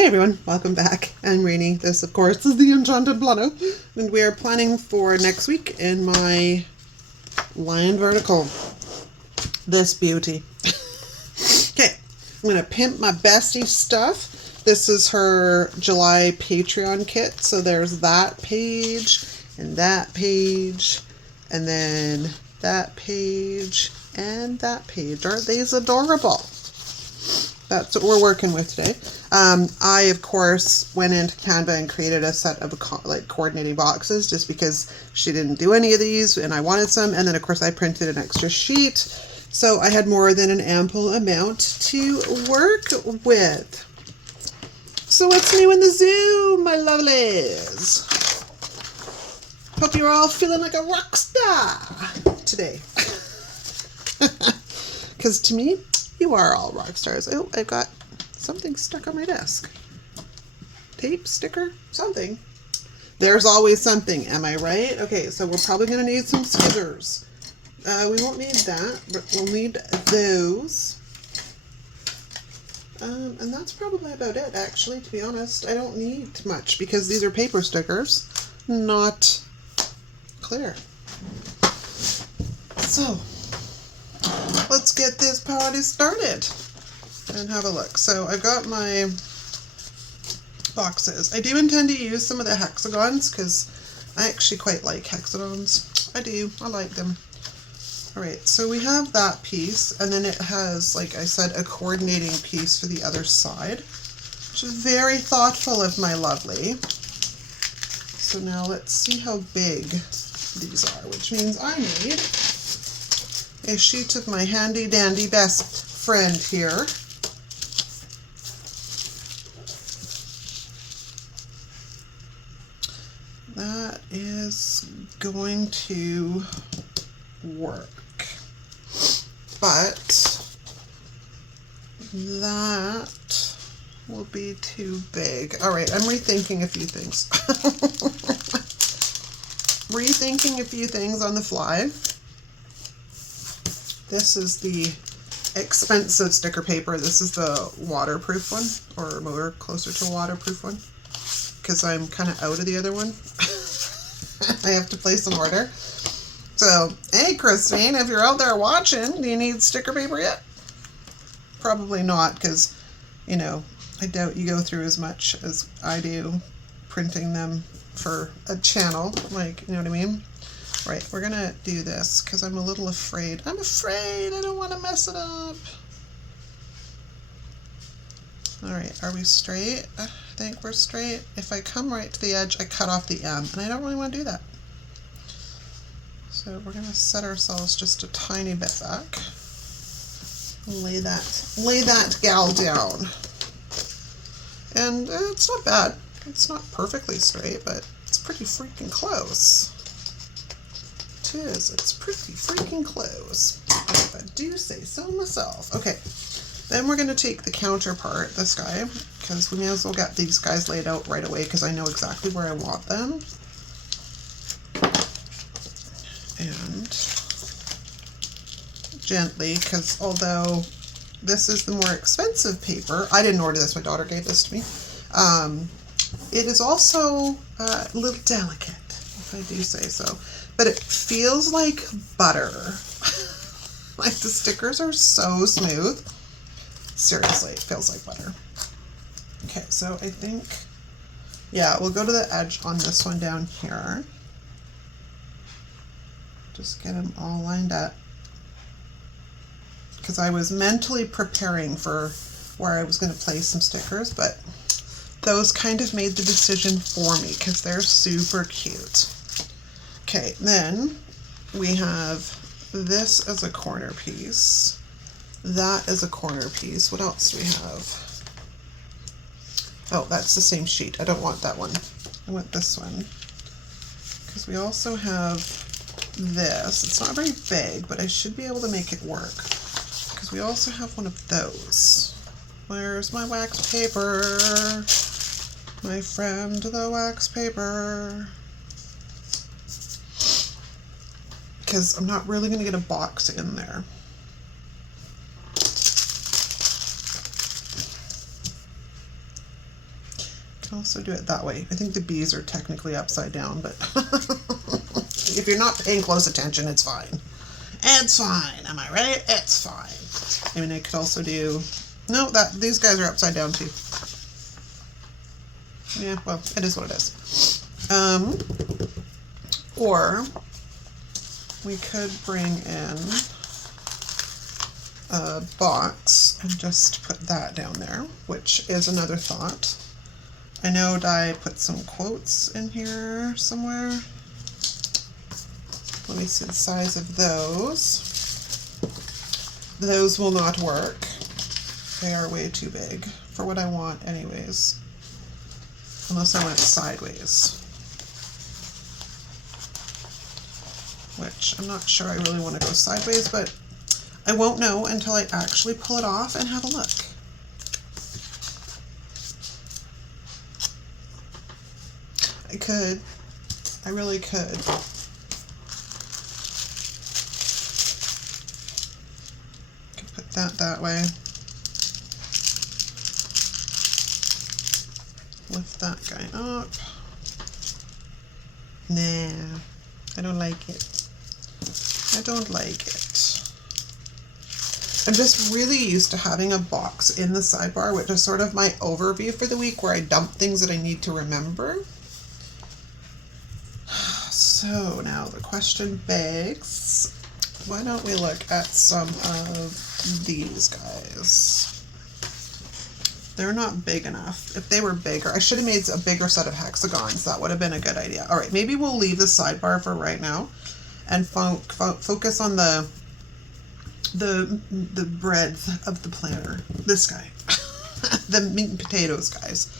Hey everyone, welcome back. I'm Rainy. This, of course, is the Enchanted planner, and we are planning for next week in my lined vertical. This beauty. Okay, I'm going to pimp my bestie stuff. This is her July Patreon kit, so there's that page, and that page, and then that page, and that page. Aren't these adorable? That's what we're working with today. I, of course, went into Canva and created a set of coordinating boxes just because she didn't do any of these and I wanted some. And then, of course, I printed an extra sheet. So I had more than an ample amount to work with. So what's new in the zoo, my lovelies? Hope you're all feeling like a rock star today. Because to me, you are all rock stars. Oh, I've got something stuck on my desk. Tape, sticker, something. There's always something, am I right? Okay, so we're probably going to need some scissors. We won't need that, but we'll need those. And that's probably about it, actually, to be honest. I don't need much because these are paper stickers, not clear. So, let's get this party started and have a look. So I've got my boxes. I do intend to use some of the hexagons because I actually quite like hexagons. I do. I like them. Alright, so we have that piece, and then it has, like I said, a coordinating piece for the other side, which is very thoughtful of my lovely. So now let's see how big these are, which means I need a sheet of my handy dandy best friend here. That is going to work, but that will be too big. All right, I'm rethinking a few things. Rethinking a few things on the fly. This is the expensive sticker paper. This is the waterproof one, or more closer to a waterproof one, because I'm kind of out of the other one. I have to place an order. So, hey Christine, if you're out there watching, do you need sticker paper yet? Probably not, because, you know, I doubt you go through as much as I do printing them for a channel, like, you know what I mean? Right, we're going to do this because I'm a little afraid. I'm afraid I don't want to mess it up. Alright, are we straight? I think we're straight. If I come right to the edge, I cut off the M, and I don't really want to do that. So we're going to set ourselves just a tiny bit back. Lay that gal down. And it's not bad. It's not perfectly straight, but it's pretty freaking close. It is. It's pretty freaking close, if I do say so myself. Okay, then we're going to take the counterpart, this guy, because we may as well get these guys laid out right away because I know exactly where I want them. And gently, because although this is the more expensive paper, I didn't order this, my daughter gave this to me, it is also a little delicate, if I do say so. But it feels like butter. Like the stickers are so smooth. Seriously, it feels like butter. Okay, so I think, yeah, we'll go to the edge on this one down here. Just get them all lined up. Because I was mentally preparing for where I was going to place some stickers, but those kind of made the decision for me because they're super cute. Okay, then we have this as a corner piece, that as a corner piece. What else do we have? Oh, that's the same sheet. I don't want that one. I want this one. Because we also have this. It's not very big, but I should be able to make it work. Because we also have one of those. Where's my wax paper? My friend, the wax paper. Because I'm not really going to get a box in there. can also do it that way. I think the bees are technically upside down, but if you're not paying close attention, it's fine. It's fine, am I right? It's fine. I mean, I could also do, no, these guys are upside down too. Yeah, well, it is what it is. Or we could bring in a box and just put that down there, which is another thought. I know I put some quotes in here somewhere. Let me see the size of those. Those will not work. They are way too big for what I want anyways. Unless I went sideways. Which I'm not sure I really want to go sideways, but I won't know until I actually pull it off and have a look. I could. I really could. Could put that way. Lift that guy up. Nah, I don't like it. I don't like it. I'm just really used to having a box in the sidebar, which is sort of my overview for the week where I dump things that I need to remember. So now the question begs, why don't we look at some of these guys? They're not big enough. If they were bigger, I should have made a bigger set of hexagons. That would have been a good idea. All right, maybe we'll leave the sidebar for right now and focus on the breadth of the planner. This guy, the meat and potatoes guys.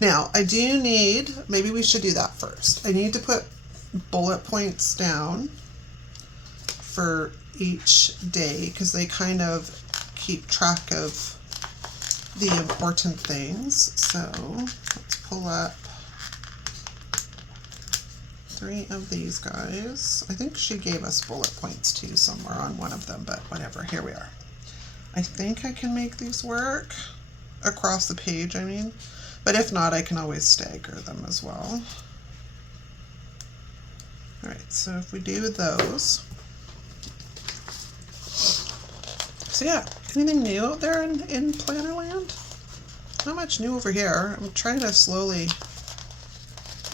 Now I do need, maybe we should do that first. I need to put bullet points down for each day because they kind of keep track of the important things. So let's pull up 3 of these guys. I think she gave us bullet points too somewhere on one of them, but whatever, here we are. I think I can make these work across the page, I mean, but if not, I can always stagger them as well. All right, so if we do those. So yeah, anything new out there in Planner land? Not much new over here. I'm trying to slowly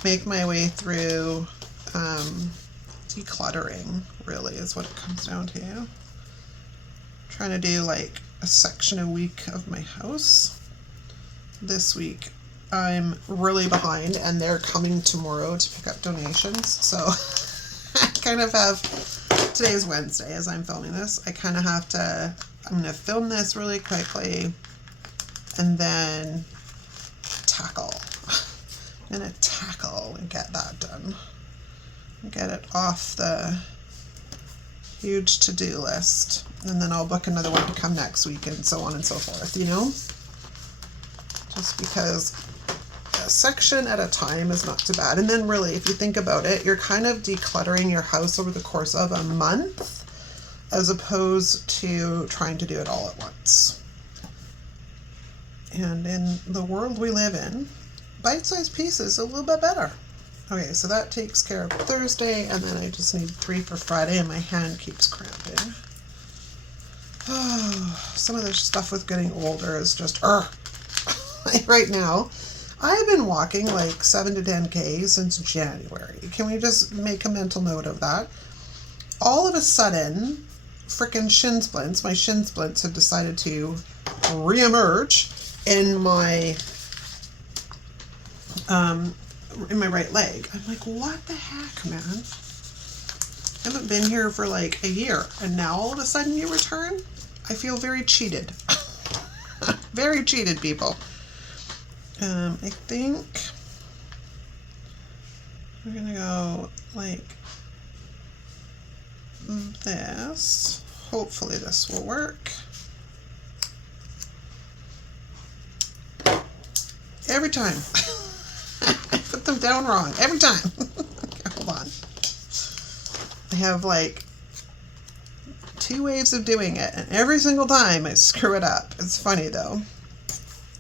make my way through decluttering, really, is what it comes down to. Trying to do like a section a week of my house. This week I'm really behind and they're coming tomorrow to pick up donations. So I kind of have, today is Wednesday as I'm filming this. I kind of have to, I'm going to film this really quickly and then tackle. I'm going to tackle and get that done. Get it off the huge to-do list. And then I'll book another one to come next week and so on and so forth, you know? Just because a section at a time is not too bad. And then really, if you think about it, you're kind of decluttering your house over the course of a month as opposed to trying to do it all at once. And in the world we live in, bite-sized pieces a little bit better. Okay, so that takes care of Thursday, and then I just need 3 for Friday, and my hand keeps cramping. Oh, some of the stuff with getting older is just, right now, I've been walking like 7 to 10K since January. Can we just make a mental note of that? All of a sudden, frickin' shin splints, my shin splints have decided to reemerge in my right leg. I'm like, what the heck, man? I haven't been here for like a year, and now all of a sudden you return? I feel very cheated. Very cheated, people. I think we're gonna go like this. Hopefully this will work. Every time. I put them down wrong. Every time. Okay, hold on. I have like 2 ways of doing it, and every single time I screw it up. It's funny though,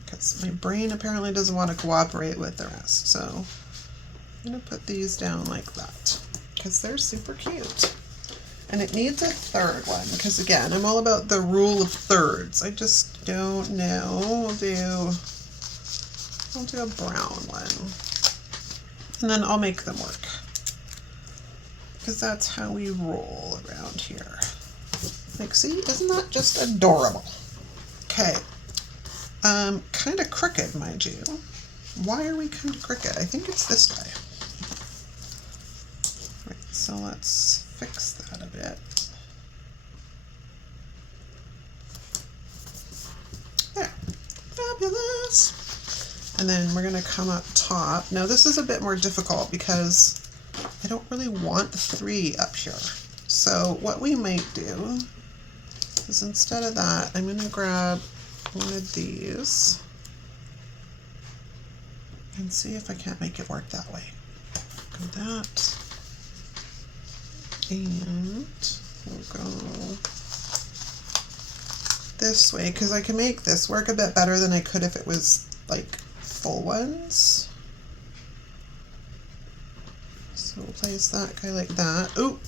because My brain apparently doesn't want to cooperate with the rest, so I'm going to put these down like that because they're super cute. And it needs a third one because, again, I'm all about the rule of thirds. I just don't know. We'll do a brown one. And then I'll make them work because that's how we roll around here. Like, see, isn't that just adorable? Okay. Kind of crooked, mind you. Why are we kind of crooked? I think it's this guy. Right, so let's fix that a bit. There. Fabulous. And then we're going to come up top. Now this is a bit more difficult because I don't really want 3 up here. So what we might do is instead of that, I'm going to grab one of these and see if I can't make it work that way. Go that. And we'll go this way because I can make this work a bit better than I could if it was like full ones. So we'll place that guy like that. Oh,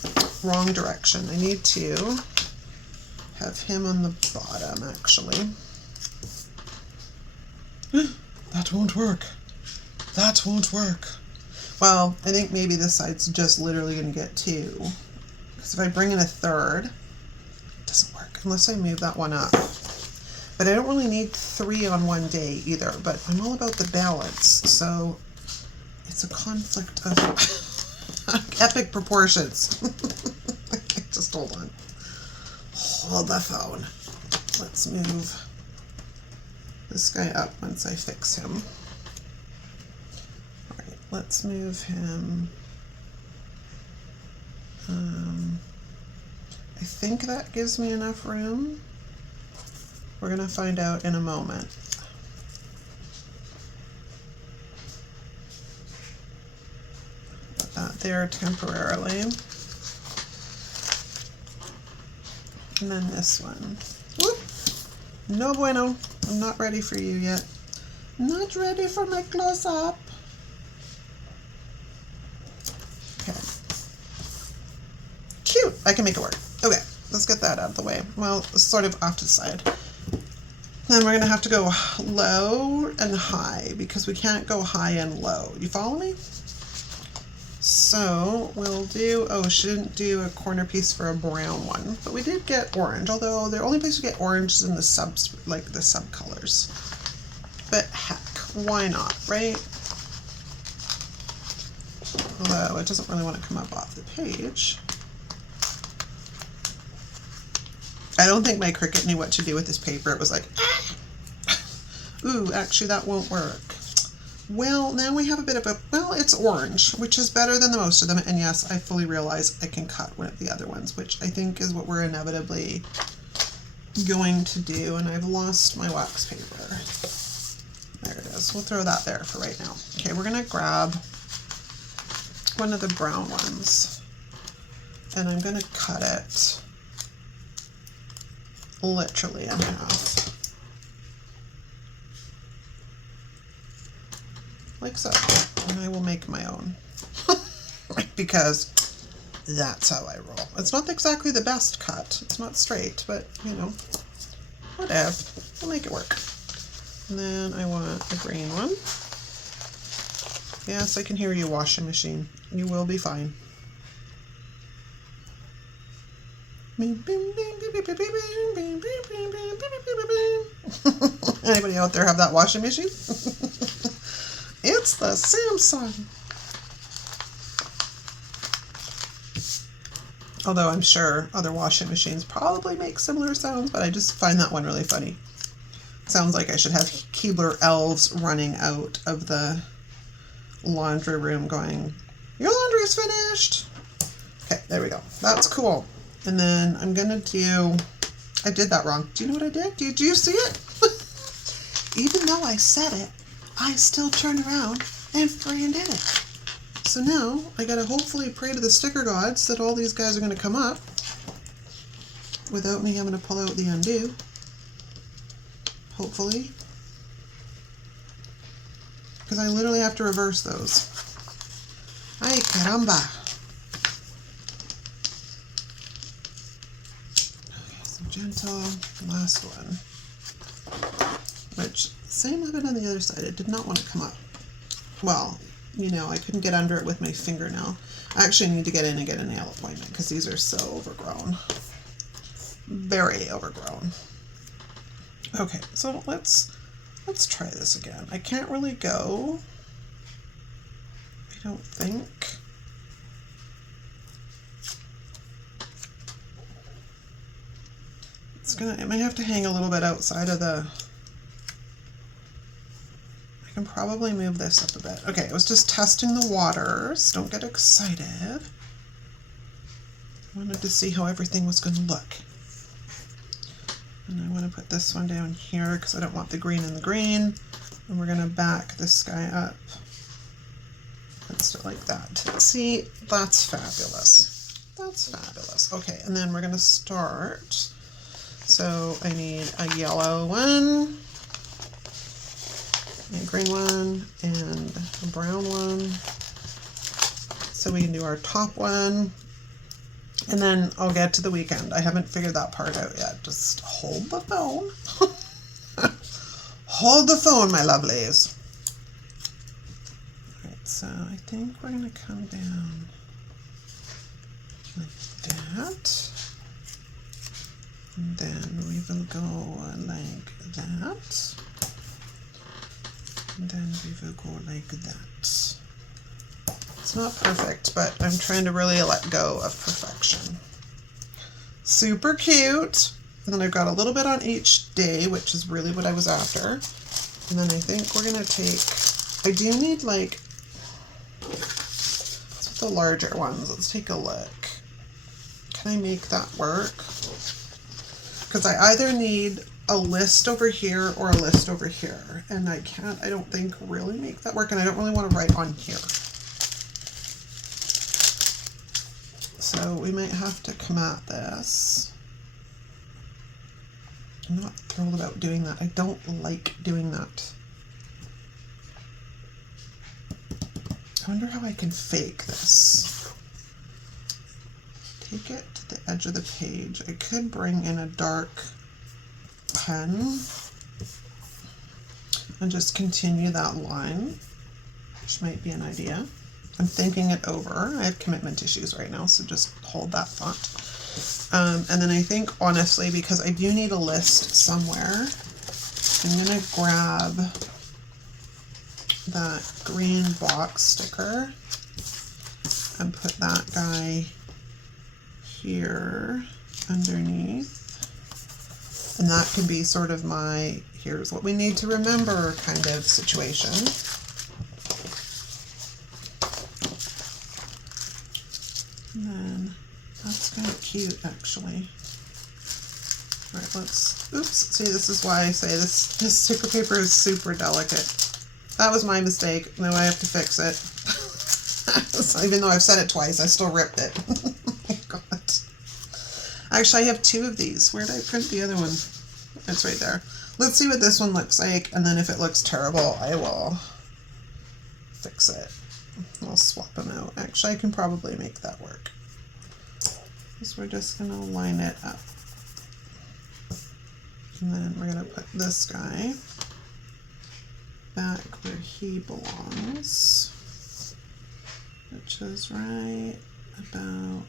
wrong direction. I need to have him on the bottom actually. That won't work. That won't work. Well, I think maybe this side's just literally going to get 2. Because if I bring in a third, it doesn't work unless I move that one up. But I don't really need 3 on one day either, but I'm all about the balance. So it's a conflict of epic proportions. Just hold on. Hold the phone. Let's move this guy up once I fix him. All right, let's move him. I think that gives me enough room. We're going to find out in a moment. Put that there temporarily. And then this one. Whoop! No bueno. I'm not ready for you yet. Not ready for my close-up. Okay. Cute. I can make it work. Okay, let's get that out of the way. Well, sort of off to the side. Then we're going to have to go low and high because we can't go high and low. You follow me? So we'll do, oh, she didn't do a corner piece for a brown one, but we did get orange, although the only place we get orange is in the subs, like the sub colors. But heck, why not, right? Although it doesn't really want to come up off the page. I don't think my Cricut knew what to do with this paper. It was like, ah! Ooh, actually that won't work. Well, now we have a bit of a, well, it's orange, which is better than the most of them. And yes, I fully realize I can cut one of the other ones, which I think is what we're inevitably going to do. And I've lost my wax paper. There it is. We'll throw that there for right now. Okay, we're going to grab one of the brown ones and I'm going to cut it literally in half. Like so, and I will make my own because that's how I roll. It's not exactly the best cut. It's not straight, but you know, whatever. We'll make it work. And then I want a green one. Yes, I can hear you, washing machine. You will be fine. Anybody out there have that washing machine? It's the Samsung. Although I'm sure other washing machines probably make similar sounds, but I just find that one really funny. Sounds like I should have Keebler elves running out of the laundry room going, "Your laundry is finished." Okay, there we go. That's cool. And then I'm gonna do, I did that wrong. Do you know what I did? Did you see it? Even though I said it, I still turned around and freaking did it. So now I gotta hopefully pray to the sticker gods that all these guys are gonna come up without me having to pull out the undo. Hopefully. because I literally have to reverse those. Ay, caramba. Okay, so gentle, last one. Which, same happened on the other side. It did not want to come up. Well, you know, I couldn't get under it with my fingernail. I actually need to get in and get a nail appointment because these are so overgrown. Very overgrown. Okay, so let's try this again. I can't really go, I don't think. It might have to hang a little bit outside of the, I can probably move this up a bit. Okay, I was just testing the waters. Don't get excited. I wanted to see how everything was going to look. And I want to put this one down here because I don't want the green in the green. And we're going to back this guy up. Let's do it like that. See, that's fabulous. That's fabulous. Okay, and then we're going to start. So I need a yellow one, a green one, and a brown one. So we can do our top one. And then I'll get to the weekend. I haven't figured that part out yet. Just hold the phone. Hold the phone, my lovelies. Alright, so I think we're going to come down like that. And then we will go like that. And then we will go like that. It's not perfect, but I'm trying to really let go of perfection. Super cute. And then I've got a little bit on each day, which is really what I was after. And then I think we're going to take, I do need like, what's with the larger ones? Let's take a look. Can I make that work? Because I either need a list over here or a list over here. And I don't think really make that work. And I don't really want to write on here. So we might have to come at this. I'm not thrilled about doing that. I don't like doing that. I wonder how I can fake this. Take it to the edge of the page. I could bring in a dark pen and just continue that line, which might be an idea. I'm thinking it over. I have commitment issues right now, so just hold that thought. And then I think, honestly, because I do need a list somewhere, I'm going to grab that green box sticker and put that guy here underneath. And that can be sort of my, here's what we need to remember kind of situation. And then that's kind of cute, actually. All right, oops, see, this is why I say this sticker paper is super delicate. That was my mistake. Now I have to fix it. So even though I've said it twice, I still ripped it. Oh my God. Actually, I have two of these. Where did I print the other one? It's right there. Let's see what this one looks like, and then if it looks terrible, I will fix it. I'll swap them out. Actually, I can probably make that work. So we're just going to line it up. And then we're going to put this guy back where he belongs, which is right about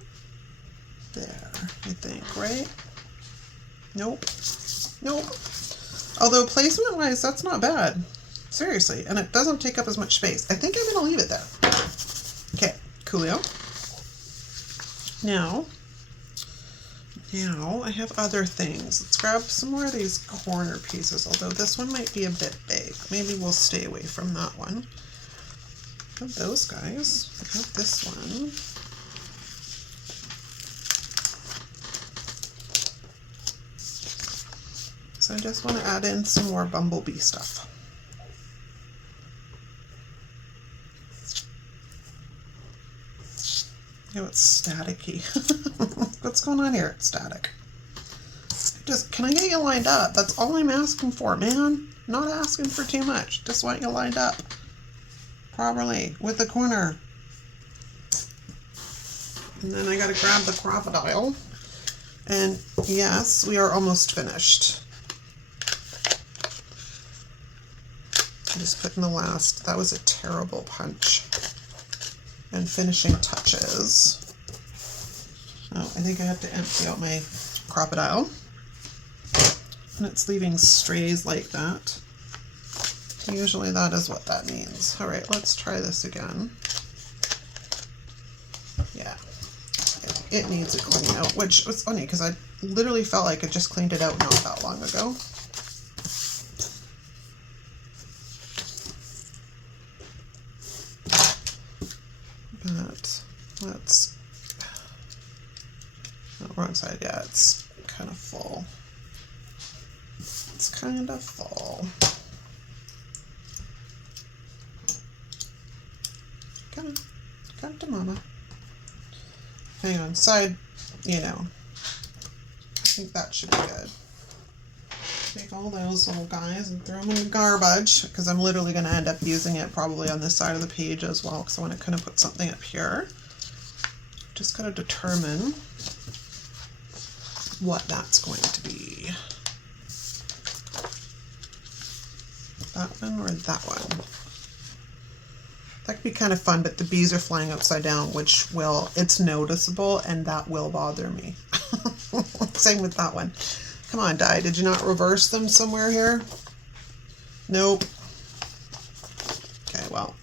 there, I think, right? Nope. Nope. Although placement-wise, that's not bad. Seriously. And it doesn't take up as much space. I think I'm going to leave it there. Okay, coolio. Now I have other things. Let's grab some more of these corner pieces, although this one might be a bit big. Maybe we'll stay away from that one. I have those guys. I have this one. So I just want to add in some more bumblebee stuff. Oh, it's staticky. What's going on here? It's static. Can I get you lined up? That's all I'm asking for, man. Not asking for too much. Just want you lined up. properly with the corner. And then I gotta grab the crocodile. And yes, we are almost finished. I just put in the last, that was a terrible punch. And finishing touches. Oh, I think I have to empty out my crocodile. And it's leaving strays like that. Usually that is what that means. All right, let's try this again. Yeah, it needs a clean out, which was funny because I literally felt like I just cleaned it out not that long ago. But let's, no, wrong side, yeah, it's kind of full. It's kind of full. Come to mama. Hang on, side, you know, I think that should be good. Take all those little guys and throw them in the garbage because I'm literally going to end up using it probably on this side of the page as well because I want to kind of put something up here. Just got to determine what that's going to be. That one or that one? That could be kind of fun, but the bees are flying upside down, which will, it's noticeable, and that will bother me. Same with that one. Come on, die. Did you not reverse them somewhere here? Nope. Okay, well,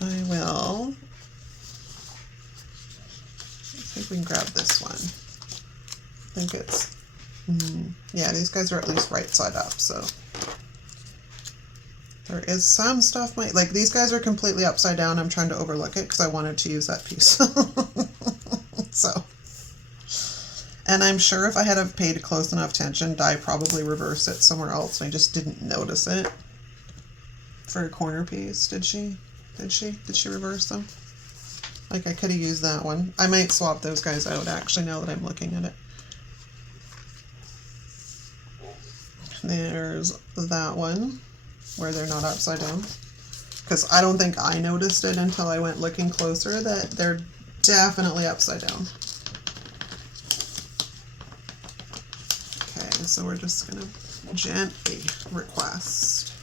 I will. I think we can grab this one. I think it's, yeah, these guys are at least right side up, so. There is some stuff, like these guys are completely upside down. I'm trying to overlook it because I wanted to use that piece. So, and I'm sure if I had paid close enough attention, Di probably reversed it somewhere else and I just didn't notice it. For a corner piece, did she? Did she reverse them? Like I could have used that one. I might swap those guys out actually now that I'm looking at it. There's that one. Where they're not upside down, because I don't think I noticed it until I went looking closer that they're definitely upside down. Okay, so we're just gonna gently request.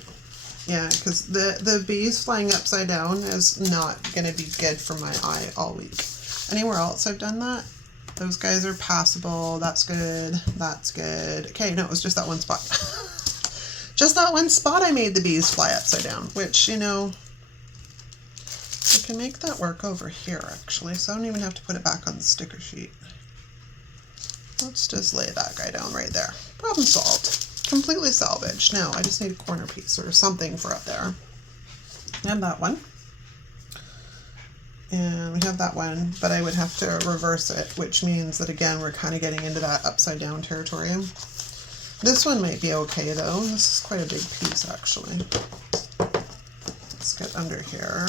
Yeah, because the bees flying upside down is not gonna be good for my eye all week. Anywhere else I've done that, those guys are passable. That's good. That's good. Okay, no, it was just that one spot. Just that one spot I made the bees fly upside down, which, you know, I can make that work over here, actually, so I don't even have to put it back on the sticker sheet. Let's just lay that guy down right there. Problem solved. Completely salvaged. Now, I just need a corner piece or something for up there. And that one. And we have that one, but I would have to reverse it, which means that, again, we're kind of getting into that upside down territory. This one might be okay though. This is quite a big piece actually. Let's get under here.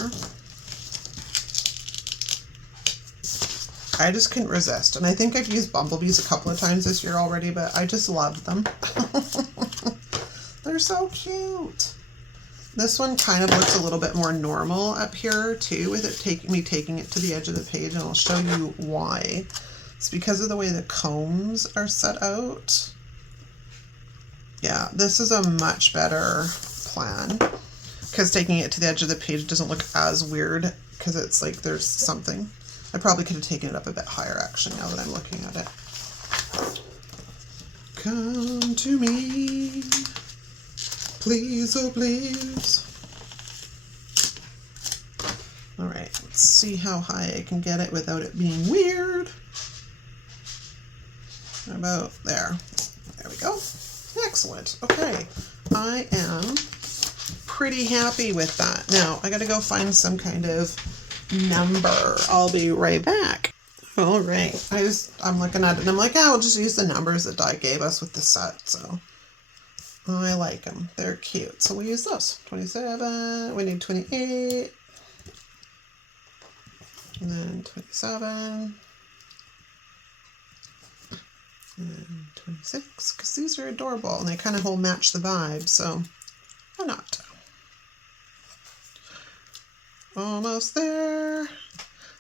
I just couldn't resist. And I think I've used bumblebees a couple of times this year already, but I just love them. They're so cute. This one kind of looks a little bit more normal up here too, with it taking it to the edge of the page, and I'll show you why. It's because of the way the combs are set out. Yeah, this is a much better plan because taking it to the edge of the page doesn't look as weird because it's like there's something. I probably could have taken it up a bit higher actually now that I'm looking at it. Come to me, please, oh please. All right, let's see how high I can get it without it being weird. About there. There we go. Excellent. Okay, I am pretty happy with that. Now, I gotta go find some kind of number. I'll be right back. All right, I'm looking at it and I'm like, oh, we'll just use the numbers that Di gave us with the set, so I like them. They're cute, so we'll use those. 27, we need 28, and then 27. And 26, because these are adorable and they kind of whole match the vibe, so why not? Almost there.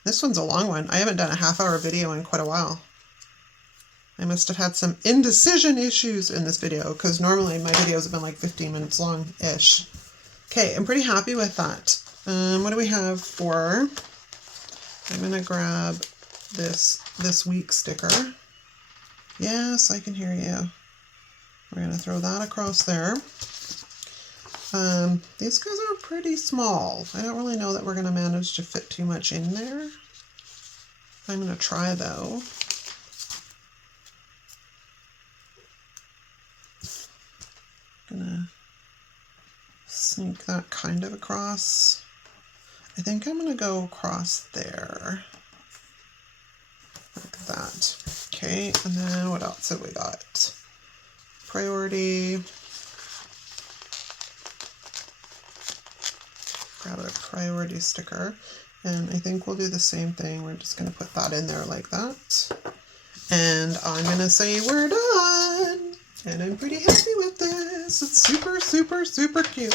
This one's a long one. I haven't done a half-hour video in quite a while. I must have had some indecision issues in this video because normally my videos have been like 15 minutes long-ish. Okay, I'm pretty happy with that. What do we have for... I'm going to grab this week sticker. Yes, I can hear you. We're going to throw that across there. These guys are pretty small. I don't really know that we're going to manage to fit too much in there. I'm going to try though. Gonna sneak that kind of across. I think I'm gonna go across there. Like that. Okay, and then what else have we got? Priority. Grab a priority sticker. And I think we'll do the same thing. We're just gonna put that in there like that. And I'm gonna say we're done. And I'm pretty happy with this. It's super, super, super cute.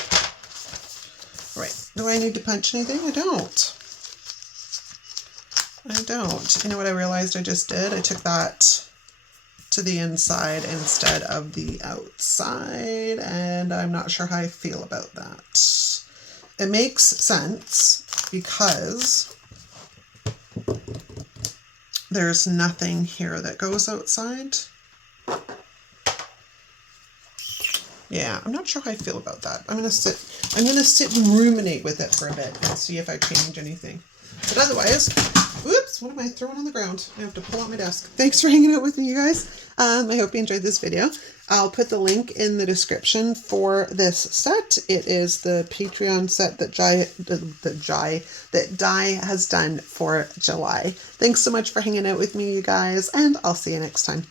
Right, do I need to punch anything? I don't. I don't. You know what I realized I just did? I took that to the inside instead of the outside, and I'm not sure how I feel about that. It makes sense because there's nothing here that goes outside. Yeah, I'm not sure how I feel about that. I'm gonna sit and ruminate with it for a bit and see if I change anything. But otherwise, whoops, what am I throwing on the ground? I have to pull out my desk. Thanks for hanging out with me, you guys. I hope you enjoyed this video. I'll put the link in the description for this set. It is the Patreon set that Di has done for July. Thanks so much for hanging out with me, you guys, and I'll see you next time.